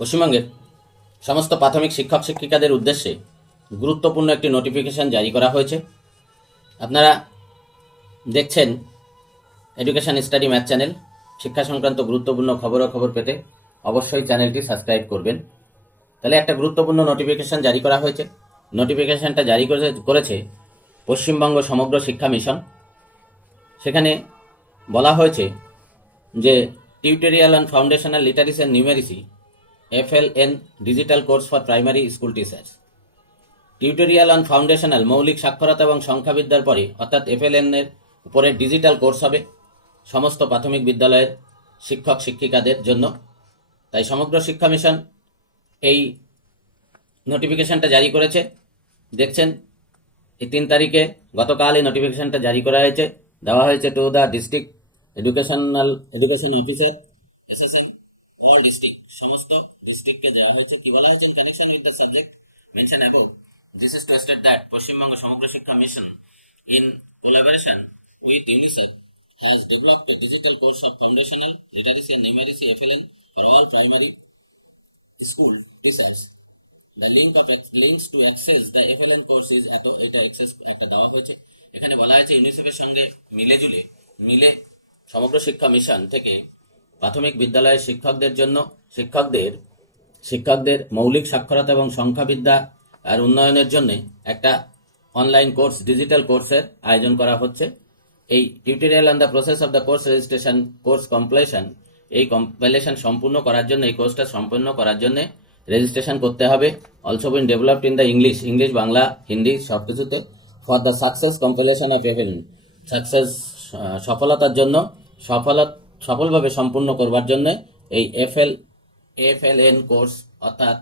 পশ্চিমবঙ্গের সমস্ত প্রাথমিক শিক্ষক শিক্ষিকাদের উদ্দেশ্যে গুরুত্বপূর্ণ একটি নোটিফিকেশন জারি করা হয়েছে। আপনারা দেখছেন এডুকেশন স্টাডি ম্যাথ চ্যানেল শিক্ষা সংক্রান্ত গুরুত্বপূর্ণ খবরাখবর পেতে অবশ্যই চ্যানেলটি সাবস্ক্রাইব করবেন। তাহলে একটা গুরুত্বপূর্ণ নোটিফিকেশন জারি করা হয়েছে। নোটিফিকেশনটা জারি করেছে পশ্চিমবঙ্গ সমগ্র শিক্ষা মিশন। সেখানে বলা হয়েছে যে tutorial and foundational literacy and numeracy FLN digital course for primary school teachers. Tutorial on foundational মৌলিক সাক্ষরতা এবং সংখ্যাবিদ্যার পরে অর্থাৎ এফএলএন এর উপরে ডিজিটাল কোর্স হবে সমস্ত প্রাথমিক বিদ্যালয়ের শিক্ষক শিক্ষিকাদের জন্য। তাই সমগ্র শিক্ষা মিশন এই নোটিফিকেশনটা জারি করেছে। দেখছেন, এই তিন তারিখে গতকাল এই নোটিফিকেশনটা জারি করা হয়েছে। দেওয়া হয়েছে to the district educational education officer SSN all district সমস্ত ডিস্ট্রিক্টকে দেওয়া হয়েছে কি বলা connection with the subject mention above this is to state that Paschimbanga Samagra Shiksha mission in collaboration with UNICEF has developed a digital course of foundational literacy and numeracy FLN for all primary school teachers. The link of links to access the FLN course is এত এটা access একটা দেওয়া হয়েছে এখানে বলা হয়েছে ইউনিসেফের সঙ্গে মিলে জুলে, মিলে সমগ্র শিক্ষা মিশন থেকে প্রাথমিক বিদ্যালয়ের শিক্ষকদের জন্য শিক্ষকদের শিক্ষকদের মৌলিক সাক্ষরতা এবং সংখ্যাবিদ্যা আর উন্নয়নের জন্য একটা অনলাইন কোর্স ডিজিটাল কোর্সের আয়োজন করা হচ্ছে। এই tutorial on the process of the course registration course completion এই কম্পাইলেশন সম্পূর্ণ করার জন্য, এই কোর্সটা সম্পূর্ণ করার জন্য রেজিস্ট্রেশন করতে হবে। Also been developed in the English English Bangla Hindi সব কিছুতে for the success compilation of even success সফলতার জন্য সফলত, সফলভাবে সম্পূর্ণ করবার জন্য এই এফএল এফএলএন কোর্স অর্থাৎ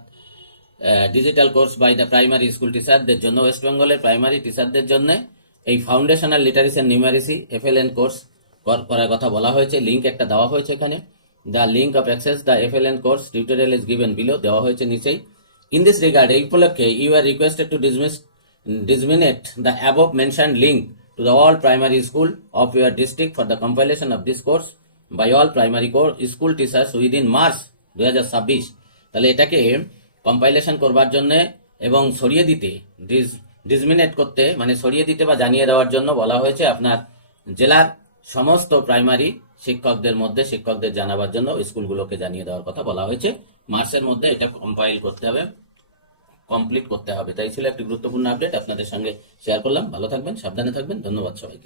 digital course by the primary school টিচারদের জন্য ওয়েস্ট বেঙ্গলের প্রাইমারি টিচারদের জন্য এই foundational literacy numeracy FLN course করার কথা বলা হয়েছে। লিঙ্ক একটা দেওয়া হয়েছে এখানে। The link of access the FLN course tutorial is given below দেওয়া হয়েছে নিচেই। ইন দিস রিগার্ড এই উপলক্ষে you are requested to dismiss disseminate the above mentioned link to the all primary school of your district for the compilation of this course by all primary school teachers within March 2026 তাহলে এটাকে compilation করবার জন্য এবং ছড়িয়ে দিতে ডিসমিনেট করতে মানে ছড়িয়ে দিতে বা জানিয়ে দেওয়ার জন্য বলা হয়েছে আপনার জেলার সমস্ত প্রাইমারি শিক্ষকদের মধ্যে শিক্ষকদের জানাবার জন্য স্কুলগুলোকে জানিয়ে দেওয়ার কথা বলা হয়েছে। মার্চের মধ্যে এটা কম্পাইল করতে হবে কমপ্লিট করতে হবে। তাই ছিল একটি গুরুত্বপূর্ণ আপডেট আপনাদের সঙ্গে শেয়ার করলাম। ভালো থাকবেন, সাবধানে থাকবেন। ধন্যবাদ সবাইকে।